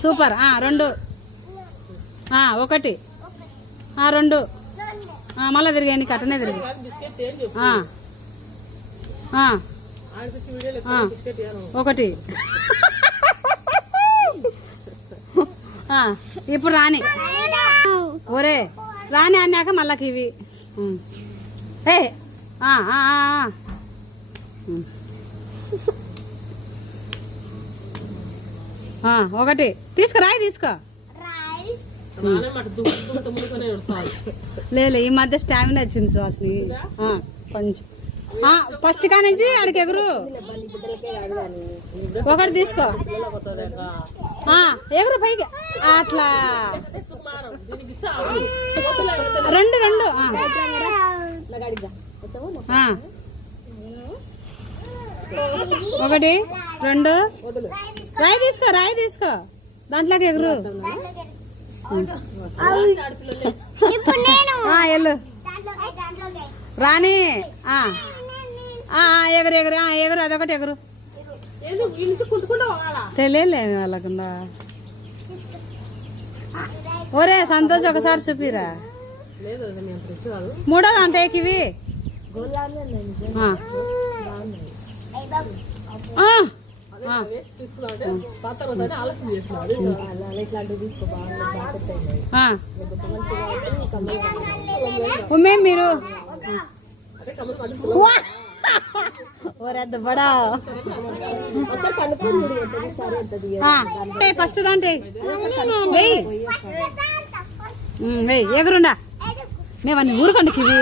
Super. 2 1 2 మళ్ళీ తిరిగాయి నీకు అట్టనే తిరిగి. ఒకటి. ఇప్పుడు రాని ఒరే రాని అన్నాక మళ్ళాకి ఇవి. ఒకటి తీసుకో రాయి తీసుకో. లేదు ఈ మధ్య స్టామినా వచ్చింది సుహాసిని కొంచెం. ఫస్ట్ కానించి ఆడికి ఎగురు. ఒకటి తీసుకో ఎగురు పైకి అట్లా. 2 1 2 రాయి తీసుకో దాంట్లోకి ఎగురు. ఎల్లు రాని ఎగురు ఎగురు ఎగురు అదొకటి ఎగురు. తెలియలే వాళ్ళకుండా. ఒరే సంతోష్ ఒకసారి చూపిరా. 3వ దాంట్లోకి ఇవి. ఉమ్మే మీరు బడా ఫస్ట్ దాంట్లో ఎగురుండా మేము అన్ని ఊరుకండి ఇవి.